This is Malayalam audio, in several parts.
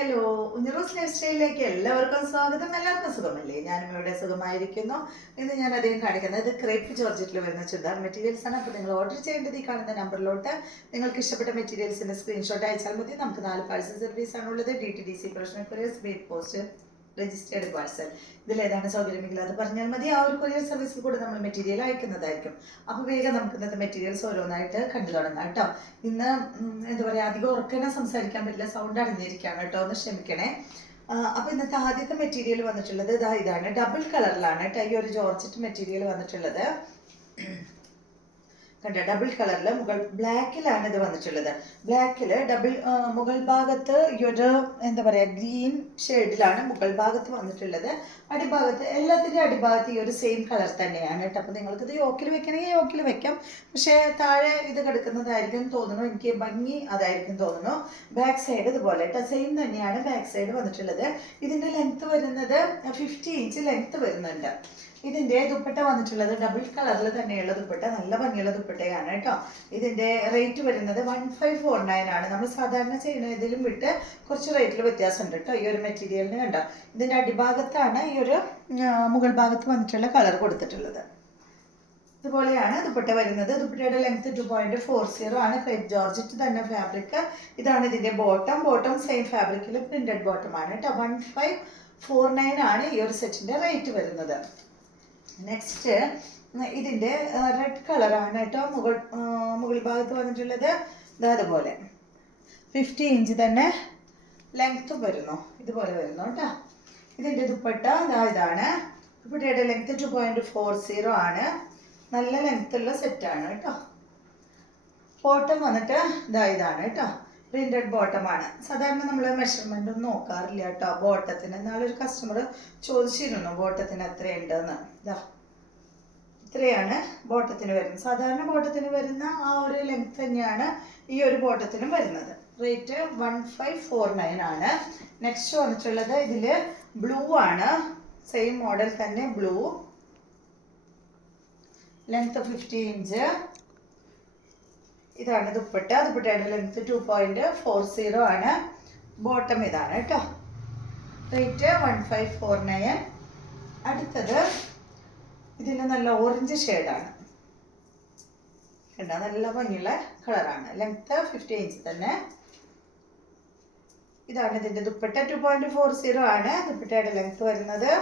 ഹലോ, ഉഞ്ഞറോസ് ലൈഫ് സ്റ്റൈലിലേക്ക് എല്ലാവർക്കും സ്വാഗതം. എല്ലാവർക്കും സുഖമല്ലേ? ഞാനും ഇവിടെ സുഖമായിരിക്കുന്നു. ഇന്ന് ഞാൻ അധികം കാണിക്കുന്നത് ഇത് ക്രേപ്പ് ജോർജറ്റിൽ വരുന്ന ചുരിദാർ മെറ്റീരിയൽസ് ആണ്. അപ്പോൾ നിങ്ങൾ ഓർഡർ ചെയ്യേണ്ടത് ഈ കാണുന്ന നമ്പറിലോട്ട് നിങ്ങൾക്ക് ഇഷ്ടപ്പെട്ട മെറ്റീരിയൽസിന്റെ സ്ക്രീൻഷോട്ട് അയച്ചാൽ മതി. നമുക്ക് 4 പാഴ്സൽ സർവീസ് ആണുള്ളത്. DTDC, professional courier, speed post, registered parcel. ഇതിലേതാണ് സൗകര്യമെങ്കിൽ അത് പറഞ്ഞാൽ മതി. ആ ഒരു കൊറിയർ സർവീസിൽ കൂടെ നമ്മൾ മെറ്റീരിയൽ അയക്കുന്നതായിരിക്കും. അപ്പോൾ വേഗം നമുക്ക് ഇന്നത്തെ മെറ്റീരിയൽസ് ഓരോന്നായിട്ട് കണ്ടു തുടങ്ങാം കേട്ടോ. ഇന്ന് എന്താ പറയുക, അധികം ഉറക്കനെ സംസാരിക്കാൻ പറ്റില്ല, സൗണ്ട് അടഞ്ഞിരിക്കുകയാണ് കേട്ടോ, ഒന്ന് ക്ഷമിക്കണേ. അപ്പോൾ ഇന്നത്തെ ആദ്യത്തെ മെറ്റീരിയൽ വന്നിട്ടുള്ളത് ഇതാണ്. ഡബിൾ കളറിലാണ് കേട്ടോ ഈ ഒരു ജോർജറ്റ് മെറ്റീരിയൽ വന്നിട്ടുള്ളത്. കണ്ടോ, ഡബിൾ കളറിൽ മുകൾ ബ്ലാക്കിലാണ് ഇത് വന്നിട്ടുള്ളത്. ബ്ലാക്കിൽ ഡബിൾ മുകൾ ഭാഗത്ത് ഈ ഒരു എന്താ പറയുക ഗ്രീൻ ഷെയ്ഡിലാണ് മുകൾ ഭാഗത്ത് വന്നിട്ടുള്ളത്. അടിഭാഗത്ത് എല്ലാത്തിൻ്റെ അടിഭാഗത്ത് ഈ ഒരു സെയിം കളർ തന്നെയാണ് കേട്ടോ. അപ്പോൾ നിങ്ങൾക്ക് ഇത് യോക്കിൽ വെക്കണമെങ്കിൽ യോക്കിൽ വെക്കാം. പക്ഷേ താഴെ ഇത് കിടക്കുന്നതായിരിക്കും തോന്നുന്നു, എനിക്ക് ഭംഗി അതായിരിക്കും തോന്നുന്നു. ബാക്ക് സൈഡ് ഇതുപോലെ കേട്ടോ, സെയിം തന്നെയാണ് ബാക്ക് സൈഡ് വന്നിട്ടുള്ളത്. ഇതിൻ്റെ ലെങ്ത്ത് വരുന്നത് 50 ഇഞ്ച് ലെങ്ത്ത് വരുന്നുണ്ട്. ഇതിൻ്റെ ദുപ്പട്ട വന്നിട്ടുള്ളത് ഡബിൾ കളറിൽ തന്നെയുള്ള ദുപ്പട്ട, നല്ല ഭംഗിയുള്ള ദുപ്പട്ടയാണ് കേട്ടോ. ഇതിൻ്റെ റേറ്റ് വരുന്നത് 1549 ആണ്. നമ്മൾ സാധാരണ ചെയ്യുന്നതിലും വിട്ട് കുറച്ച് റേറ്റിൽ വ്യത്യാസമുണ്ട് കേട്ടോ ഈ ഒരു മെറ്റീരിയലിന്. കണ്ടോ, ഇതിൻ്റെ അടിഭാഗത്താണ് ഈ ഒരു മുകൾ ഭാഗത്ത് വന്നിട്ടുള്ള കളർ കൊടുത്തിട്ടുള്ളത്. ഇതുപോലെയാണ് ദുപ്പട്ട വരുന്നത്. ദുപ്പട്ടയുടെ ലെങ്ത് 2.40 ആണ്. ക്രേപ്പ് ജോർജറ്റ് തന്നെ ഫാബ്രിക്. ഇതാണ് ഇതിൻ്റെ ബോട്ടം സെയിം ഫാബ്രിക്കിൽ പ്രിന്റഡ് ബോട്ടം ആണ് കേട്ടോ. 1549 ആണ് ഈ ഒരു സെറ്റിൻ്റെ റേറ്റ് വരുന്നത്. നെക്സ്റ്റ് ഇതിൻ്റെ റെഡ് കളറാണ് കേട്ടോ മുകൾ ഭാഗത്ത് വന്നിട്ടുള്ളത്. അതുപോലെ 50 ഇഞ്ച് തന്നെ ലെങ്ത്തും വരുന്നു, ഇതുപോലെ വരുന്നു കേട്ടോ. ഇതിൻ്റെ ദുപ്പട്ട ഇതാണ്. ദുപ്പട്ടയുടെ ലെങ്ത്ത് 2.40 ആണ്. നല്ല ലെങ്ത്തുള്ള സെറ്റാണ് കേട്ടോ. ബോട്ടം വന്നിട്ട് ഇതാണ് കേട്ടോ, പ്രിന്റഡ് ബോട്ടമാണ്. സാധാരണ നമ്മൾ മെഷർമെൻ്റ് ഒന്നും നോക്കാറില്ല കേട്ടോ ബോട്ടത്തിന്. എന്നാലൊരു കസ്റ്റമർ ചോദിച്ചിരുന്നു ബോട്ടത്തിന് എത്രയുണ്ടെന്ന്. ഇത്രയാണ് ബോട്ടത്തിന് വരുന്നത്. സാധാരണ ബോട്ടത്തിന് വരുന്ന ആ ഒരു ലെങ്ത് തന്നെയാണ് ഈ ഒരു ബോട്ടത്തിനും വരുന്നത്. റേറ്റ് 1549 ആണ്. നെക്സ്റ്റ് വന്നിട്ടുള്ളത് ഇതിൽ ബ്ലൂ ആണ്. സെയിം മോഡൽ തന്നെ ബ്ലൂ. Length 50 inch. ഇതാണ് ദുപ്പട്ട. ദുപ്പട്ടയുടെ ലെങ്ത് 2.40 ആണ്. ബോട്ടം ഇതാണ് കേട്ടോ. റേറ്റ് 1549. അടുത്തത് ഇതിന് നല്ല ഓറഞ്ച് ഷെയ്ഡാണ് കേട്ടോ, നല്ല ഭംഗിയുള്ള കളറാണ്. ലെങ്ത് 50 ഇഞ്ച് തന്നെ. ഇതാണ് ഇതിൻ്റെ ദുപ്പട്ട. 2.40 ആണ് ദുപ്പട്ടയുടെ ലെങ്ത് വരുന്നത്.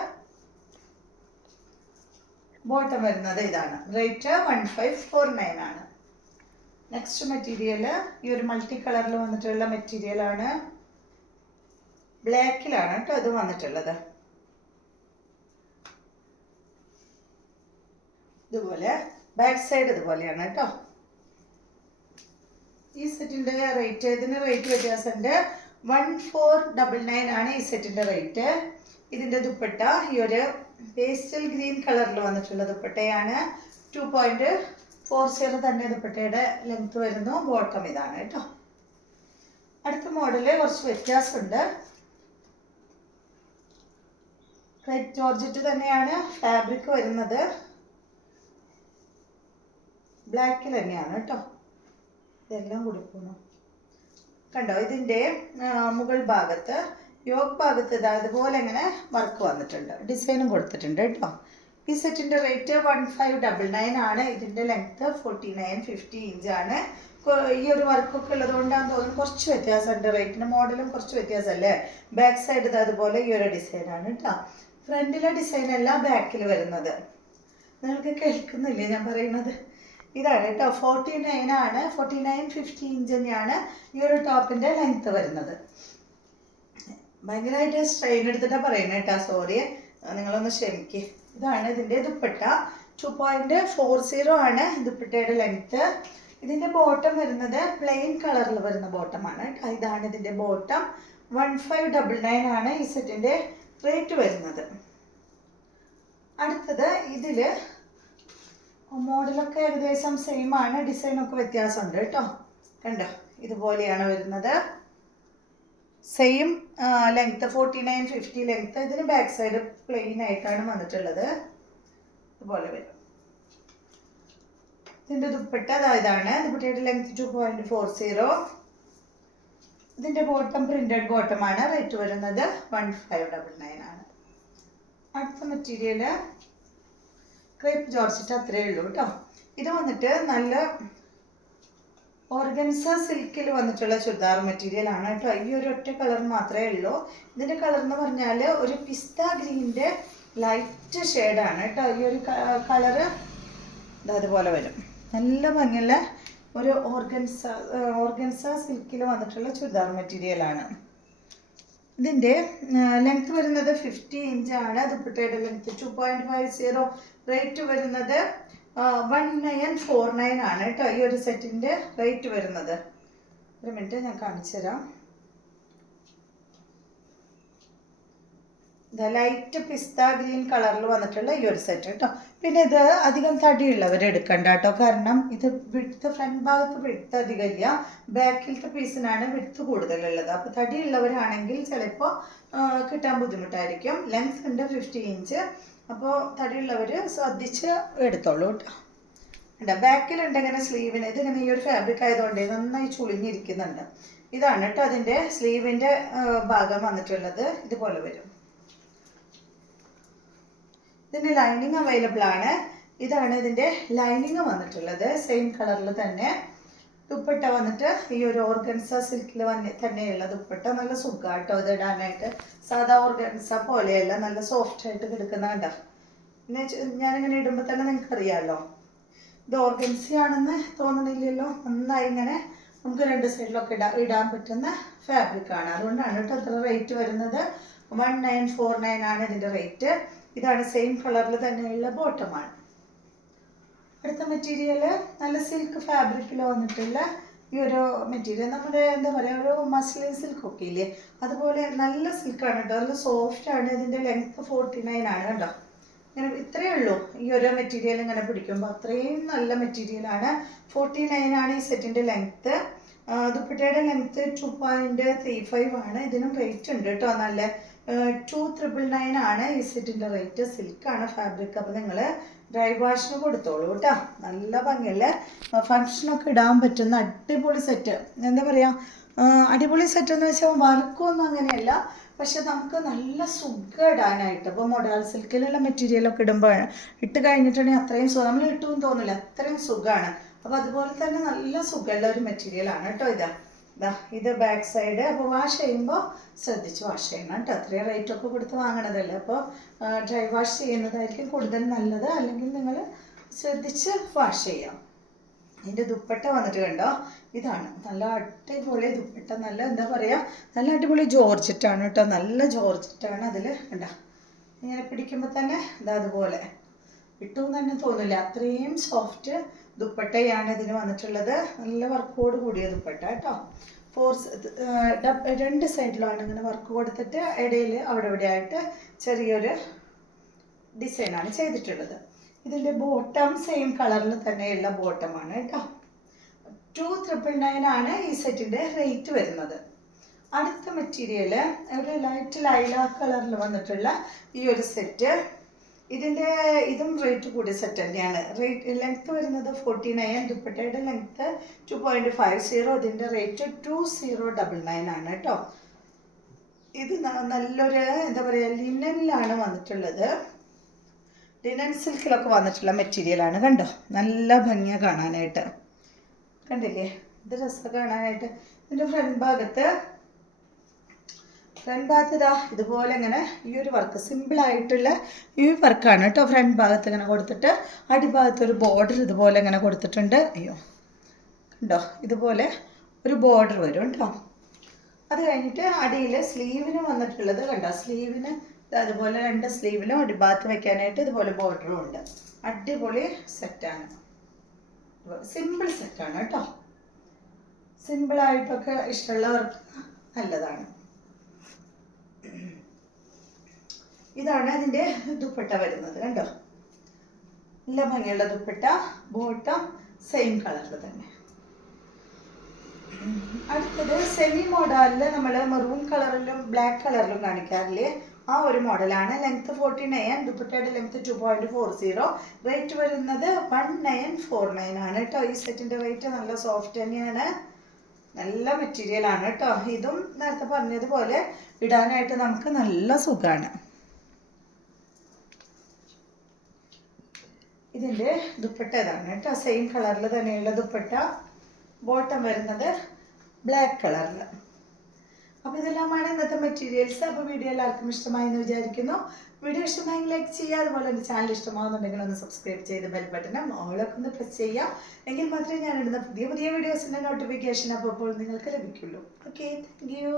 ബോട്ടം വരുന്നത് ഇതാണ്. റേറ്റ് 1549 ആണ്. നെക്സ്റ്റ് മെറ്റീരിയൽ ഈ ഒരു മൾട്ടി കളറിൽ വന്നിട്ടുള്ള മെറ്റീരിയലാണ്. ബ്ലാക്കിലാണ് കേട്ടോ അത് വന്നിട്ടുള്ളത്. ഇതുപോലെ ബാക്ക് സൈഡ് ഇതുപോലെയാണ് കേട്ടോ. ഈ സെറ്റിൻ്റെ റേറ്റ്, ഇതിന് റേറ്റ് വ്യത്യാസമുണ്ട്. 1499 ആണ് ഈ സെറ്റിൻ്റെ റേറ്റ്. ഇതിൻ്റെ ദുപ്പട്ട ഈ ഒരു പേസ്റ്റൽ ഗ്രീൻ കളറിൽ വന്നിട്ടുള്ള ദുപ്പട്ടയാണ്. 2.40 തന്നെ ദുപ്പട്ടയുടെ ലെങ്ത് വരുന്നു. ബോട്ടം ഇതാണ് കേട്ടോ. അടുത്ത മോഡല് കുറച്ച് വ്യത്യാസമുണ്ട്. ക്രേപ്പ് ജോർജറ്റ് തന്നെയാണ് ഫാബ്രിക് വരുന്നത്. ബ്ലാക്കിൽ തന്നെയാണ് കേട്ടോ. ഇതെല്ലാം കൂടി പോകണം. കണ്ടോ, ഇതിൻ്റെ മുകൾ ഭാഗത്ത് യോക്ക് ഭാഗത്ത് ഇതുപോലെ ഇങ്ങനെ വർക്ക് വന്നിട്ടുണ്ട്, ഡിസൈനും കൊടുത്തിട്ടുണ്ട് കേട്ടോ. ഈ സെറ്റിൻ്റെ റേറ്റ് 1599 ആണ്. ഇതിൻ്റെ ലെങ്ത്ത് 49-50 ഇഞ്ചാണ്. ഈ ഒരു വർക്കൊക്കെ ഉള്ളത് കൊണ്ടാണെന്ന് തോന്നുന്നു കുറച്ച് വ്യത്യാസമുണ്ട്. റേറ്റിൻ്റെ മോഡലും കുറച്ച് വ്യത്യാസമല്ലേ. ബാക്ക് സൈഡ് അതുപോലെ ഈ ഒരു ഡിസൈനാണ് കേട്ടോ. ഫ്രണ്ടിലെ ഡിസൈനല്ല ബാക്കിൽ വരുന്നത്. നിങ്ങൾക്ക് കേൾക്കുന്നില്ലേ ഞാൻ പറയുന്നത്? ഇതാണ് കേട്ടോ. 49 ആണ്. 49-50 ഇഞ്ച് തന്നെയാണ് ഈ ഒരു ടോപ്പിൻ്റെ ലെങ്ത്ത് വരുന്നത്. ഭയങ്കരമായിട്ട് സ്ട്രെയിൻ എടുത്തിട്ടാണ് പറയുന്നത് കേട്ടോ, സോറി, നിങ്ങളൊന്ന് ക്ഷമിക്കുക. ഇതാണ് ഇതിൻ്റെ ദുപ്പട്ട. 2.40 ആണ് ദുപ്പട്ടയുടെ ലെങ്ത്ത്. ഇതിൻ്റെ ബോട്ടം വരുന്നത് പ്ലെയിൻ കളറിൽ വരുന്ന ബോട്ടമാണ് കേട്ടോ. ഇതാണ് ഇതിൻ്റെ ബോട്ടം. 1599 ആണ് ഈ സെറ്റിൻ്റെ റേറ്റ് വരുന്നത്. അടുത്തത് ഇതിൽ മോഡലൊക്കെ ഏകദേശം സെയിം ആണ്, ഡിസൈനൊക്കെ വ്യത്യാസമുണ്ട് കേട്ടോ. കണ്ടോ, ഇതുപോലെയാണ് വരുന്നത്. Same length 49-50 length. ഇതിന് ബാക്ക് സൈഡ് പ്ലെയിൻ ആയിട്ടാണ് വന്നിട്ടുള്ളത്. ഇതുപോലെ വരും. ഇതിൻ്റെ ദുപ്പട്ട ഇതാണ്. ദുപ്പട്ടയുടെ ലെങ്ത് 2.40. ഇതിൻ്റെ ബോട്ടം പ്രിന്റഡ് ബോട്ടമാണ്. റേറ്റ് വരുന്നത് 1599 ആണ്. അടുത്ത മെറ്റീരിയൽ ക്രേപ്പ് ജോർജറ്റ്, അത്രയേ ഉള്ളൂ കേട്ടോ. ഇത് വന്നിട്ട് നല്ല ഓർഗൻസ സിൽക്കിൽ വന്നിട്ടുള്ള ചുരിദാർ മെറ്റീരിയൽ ആണ് കേട്ടോ. ഈ ഒരു ഒറ്റ കളർ മാത്രമേ ഉള്ളൂ. ഇതിൻ്റെ കളർ എന്ന് പറഞ്ഞാൽ ഒരു പിസ്ത ഗ്രീൻ്റെ ലൈറ്റ് ഷെയ്ഡാണ് കേട്ടോ. ഈ ഒരു കളറ് അതുപോലെ വരും. നല്ല ഭംഗിയുള്ള ഒരു ഓർഗൻസ സിൽക്കിൽ വന്നിട്ടുള്ള ചുരിദാർ മെറ്റീരിയലാണ്. ഇതിൻ്റെ ലെങ്ത് വരുന്നത് 50 ഇഞ്ചാണ്. ദുപ്പട്ടയുടെ ലെങ്ത് 2.50. റേറ്റ് വരുന്നത് 1949 ആണ് കേട്ടോ. ഈ ഒരു സെറ്റിൻ്റെ റേറ്റ് വരുന്നത്. ഒരു മിനിറ്റ് ഞാൻ കാണിച്ചു തരാം. ലൈറ്റ് പിസ്ത ഗ്രീൻ കളറിൽ വന്നിട്ടുള്ള ഈ ഒരു സെറ്റ് കേട്ടോ. പിന്നെ ഇത് അധികം തടിയുള്ളവർ എടുക്കണ്ട കേട്ടോ. കാരണം ഇത് വിടുത്ത് ഫ്രണ്ട് ഭാഗത്ത് വിടുത്ത് അധികമില്ല, ബാക്കിലത്തെ പീസിനാണ് വിടുത്ത് കൂടുതലുള്ളത്. അപ്പോൾ തടിയുള്ളവരാണെങ്കിൽ ചിലപ്പോൾ കിട്ടാൻ ബുദ്ധിമുട്ടായിരിക്കും. ലെങ്ത് ഉണ്ട് 50 ഇഞ്ച്. അപ്പോൾ തടിയുള്ളവർ ശ്രദ്ധിച്ച് എടുത്തോളൂ കേട്ടോ. ബാക്കിലുണ്ട് ഇങ്ങനെ സ്ലീവിന്. ഇതിങ്ങനെ ഈ ഒരു ഫാബ്രിക് ആയതുകൊണ്ട് നന്നായി ചുളിഞ്ഞിരിക്കുന്നുണ്ട്. ഇതാണ് കേട്ടോ അതിൻ്റെ സ്ലീവിൻ്റെ ഭാഗം വന്നിട്ടുള്ളത്. ഇതുപോലെ വരും. ഇതിൻ്റെ ലൈനിങ് അവൈലബിൾ ആണ്. ഇതാണ് ഇതിൻ്റെ ലൈനിങ് വന്നിട്ടുള്ളത്. സെയിം കളറിൽ തന്നെ. ദുപ്പട്ട വന്നിട്ട് ഈ ഒരു ഓർഗൻസ സിൽക്കിൽ തന്നെയുള്ള ദുപ്പട്ട. നല്ല സുഖമാട്ടോ ഇത് ഇടാനായിട്ട്. സാധാ ഓർഗൻസ പോലെയല്ല, നല്ല സോഫ്റ്റ് ആയിട്ട് കിടക്കുന്ന കണ്ടോ. പിന്നെ ഞാനിങ്ങനെ ഇടുമ്പോൾ തന്നെ നിങ്ങൾക്കറിയാമല്ലോ ഇത് ഓർഗൻസിയാണെന്ന് തോന്നണില്ലല്ലോ. നന്നായി ഇങ്ങനെ നമുക്ക് രണ്ട് സൈഡിലൊക്കെ ഇടാൻ പറ്റുന്ന ഫാബ്രിക്കാണ്. അതുകൊണ്ടാണ് കേട്ടോ അത്ര റേറ്റ് വരുന്നത്. 1949 ആണ് ഇതിൻ്റെ റേറ്റ്. ഇതാണ് സെയിം കളറിൽ തന്നെയുള്ള ബോട്ടമാണ്. അടുത്ത മെറ്റീരിയൽ നല്ല സിൽക്ക് ഫാബ്രിക്കിൽ വന്നിട്ടുള്ള ഈ ഒരു മെറ്റീരിയൽ. നമ്മുടെ എന്താ പറയുക, ഒരു മസ്ലിൻ സിൽക്കൊക്കെ ഇല്ലേ, അതുപോലെ നല്ല സിൽക്കാണ് കേട്ടോ. നല്ല സോഫ്റ്റാണ്. ഇതിൻ്റെ ലെങ്ത്ത് 49 ആണ് കേട്ടോ. ഇങ്ങനെ ഇത്രയേ ഉള്ളൂ ഈ ഒരു മെറ്റീരിയൽ ഇങ്ങനെ പിടിക്കുമ്പോൾ. അത്രയും നല്ല മെറ്റീരിയലാണ്. 49 ആണ് ഈ സെറ്റിൻ്റെ ലെങ്ത്ത്. ദുപ്പട്ടയുടെ ലെങ്ത്ത് 2.35 ആണ്. ഇതിനും റേറ്റ് ഉണ്ട് കേട്ടോ. നല്ല 2999 ആണ് ഈ സെറ്റിൻ്റെ റേറ്റ്. സിൽക്കാണ് ഫാബ്രിക്. അപ്പോൾ നിങ്ങൾ ഡ്രൈ വാഷിന് കൊടുത്തോളൂ കേട്ടോ. നല്ല ഭംഗിയുള്ള ഫങ്ഷനൊക്കെ ഇടാൻ പറ്റുന്ന അടിപൊളി സെറ്റ്. എന്താ പറയുക, അടിപൊളി സെറ്റ് എന്ന് വെച്ചാൽ വർക്കൊന്നും അങ്ങനെയല്ല, പക്ഷെ നമുക്ക് നല്ല സുഖം ഇടാനായിട്ട്. അപ്പോൾ മൊഡാൾ സിൽക്കിലുള്ള മെറ്റീരിയലൊക്കെ ഇട്ട് കഴിഞ്ഞിട്ടുണ്ടെങ്കിൽ അത്രയും സുഖം. നമ്മൾ ഇട്ടുമെന്ന് തോന്നില്ല, അത്രയും സുഖമാണ്. അപ്പോൾ അതുപോലെ തന്നെ നല്ല സുഖമുള്ള ഒരു മെറ്റീരിയലാണ് കേട്ടോ ഇത് ബാക്ക് സൈഡ്. അപ്പോൾ വാഷ് ചെയ്യുമ്പോൾ ശ്രദ്ധിച്ച് വാഷ് ചെയ്യണം കേട്ടോ. അത്രയും റേറ്റൊക്കെ കൊടുത്ത് വാങ്ങണതല്ലേ. അപ്പോൾ ഡ്രൈ വാഷ് ചെയ്യുന്നതായിരിക്കും കൂടുതൽ നല്ലത്. അല്ലെങ്കിൽ നിങ്ങൾ ശ്രദ്ധിച്ച് വാഷ് ചെയ്യാം. ഇതിൻ്റെ ദുപ്പട്ട വന്നിട്ട് കണ്ടോ, ഇതാണ് നല്ല അടിപൊളി ദുപ്പട്ട. നല്ല എന്താ പറയുക, നല്ല അടിപൊളി ജോർജറ്റാണ് കേട്ടോ. നല്ല ജോർജറ്റാണ്. അതിൽ കണ്ടോ ഇങ്ങനെ പിടിക്കുമ്പോൾ തന്നെ അതുപോലെ ഇട്ടും തന്നെ തോന്നില്ല, അത്രയും സോഫ്റ്റ് ദുപ്പട്ടയാണ് ഇതിന് വന്നിട്ടുള്ളത്. നല്ല വർക്കോട് കൂടിയ ദുപ്പട്ട കേട്ടോ. രണ്ട് സൈഡിലാണ് ഇങ്ങനെ വർക്ക് കൊടുത്തിട്ട് ഇടയിൽ അവിടെ ഇവിടെ ആയിട്ട് ചെറിയൊരു ഡിസൈനാണ് ചെയ്തിട്ടുള്ളത്. ഇതിൻ്റെ ബോട്ടം സെയിം കളറിൽ തന്നെയുള്ള ബോട്ടമാണ് കേട്ടോ. 2999 ആണ് ഈ സെറ്റിൻ്റെ റേറ്റ് വരുന്നത്. അടുത്ത മെറ്റീരിയൽ ഒരു ലൈറ്റ് ലൈലാക്ക് കളറിൽ വന്നിട്ടുള്ള ഈ ഒരു സെറ്റ്. ഇതും റേറ്റ് കൂടിയ സെറ്റ് തന്നെയാണ്. ലെങ്ത്ത് വരുന്നത് 49. ദുപ്പട്ടയുടെ ലെങ്ത്ത് 2.50. ഇതിൻ്റെ റേറ്റ് 2099 ആണ് കേട്ടോ. ഇത് നല്ലൊരു എന്താ പറയുക, ലിനനിലാണ് വന്നിട്ടുള്ളത്. ലിനൻ സിൽക്കിലൊക്കെ വന്നിട്ടുള്ള മെറ്റീരിയലാണ്. കണ്ടോ നല്ല ഭംഗിയാണ് കാണാനായിട്ട്. കണ്ടില്ലേ, ഇത് രസം കാണാനായിട്ട്. ഇതിൻ്റെ ഫ്രണ്ട് ഭാഗത്ത് ഇതാ ഇതുപോലെ ഇങ്ങനെ ഈ ഒരു വർക്ക്, സിമ്പിളായിട്ടുള്ള ഈ വർക്കാണ് കേട്ടോ. ഫ്രണ്ട് ഭാഗത്ത് ഇങ്ങനെ കൊടുത്തിട്ട് അടിഭാഗത്ത് ഒരു ബോർഡർ ഇതുപോലെ ഇങ്ങനെ കൊടുത്തിട്ടുണ്ട്. അയ്യോ കണ്ടോ, ഇതുപോലെ ഒരു ബോർഡർ വരും കേട്ടോ. അത് കഴിഞ്ഞിട്ട് അടിയിൽ സ്ലീവിന് വന്നിട്ടുള്ളത് കണ്ടോ, സ്ലീവിന് അതുപോലെ രണ്ട് സ്ലീവിലും അടിഭാഗത്ത് വെക്കാനായിട്ട് ഇതുപോലെ ബോർഡറും ഉണ്ട്. അടിപൊളി സെറ്റാണ്. സിമ്പിൾ സെറ്റാണ് കേട്ടോ. സിമ്പിളായിട്ടൊക്കെ ഇഷ്ടമുള്ളവർക്ക് നല്ലതാണ്. ഇതാണ് അതിൻ്റെ ദുപ്പട്ട വരുന്നത്. കണ്ടോ നല്ല ഭംഗിയുള്ള ദുപ്പട്ട. ബോട്ടം സെയിം കളറിൽ തന്നെ. അടുത്തത് സെമി മോഡലിൽ നമ്മൾ മെറൂൺ കളറിലും ബ്ലാക്ക് കളറിലും കാണിക്കാറില്ലേ, ആ ഒരു മോഡലാണ്. ലെങ്ത്ത് 49. ദുപ്പട്ടയുടെ ലെങ്ത്ത് 2.40. റേറ്റ് വരുന്നത് 1949 ആണ് കേട്ടോ. ഈ സെറ്റിൻ്റെ റേറ്റ് നല്ല സോഫ്റ്റ് തന്നെയാണ്. നല്ല മെറ്റീരിയലാണ് കേട്ടോ. ഇതും നേരത്തെ പറഞ്ഞതുപോലെ ഇടാനായിട്ട് നമുക്ക് നല്ല സുഖമാണ്. ഇതിൻ്റെ ദുപ്പട്ട ഇതാണ് കേട്ടോ. സെയിം കളറിൽ തന്നെയുള്ള ദുപ്പട്ട. ബോട്ടം വരുന്നത് ബ്ലാക്ക് കളറിൽ. അപ്പോൾ ഇതെല്ലാമാണ് ഇന്നത്തെ മെറ്റീരിയൽസ്. അപ്പോൾ വീഡിയോ എല്ലാവർക്കും ഇഷ്ടമായി എന്ന് വിചാരിക്കുന്നു. വീഡിയോ ഇഷ്ടമായെങ്കിൽ ലൈക്ക് ചെയ്യുക. അതുപോലെ എൻ്റെ ചാനൽ ഇഷ്ടമാകുന്നുണ്ടെങ്കിൽ ഒന്ന് സബ്സ്ക്രൈബ് ചെയ്ത് ബെൽ ബട്ടനും ഓളൊക്കെ ഒന്ന് പ്രസ് ചെയ്യുക. എങ്കിൽ മാത്രമേ ഞാനിടുന്ന പുതിയ പുതിയ വീഡിയോസിൻ്റെ നോട്ടിഫിക്കേഷൻ അപ്പോൾ നിങ്ങൾക്ക് ലഭിക്കുള്ളൂ. Okay, thank you.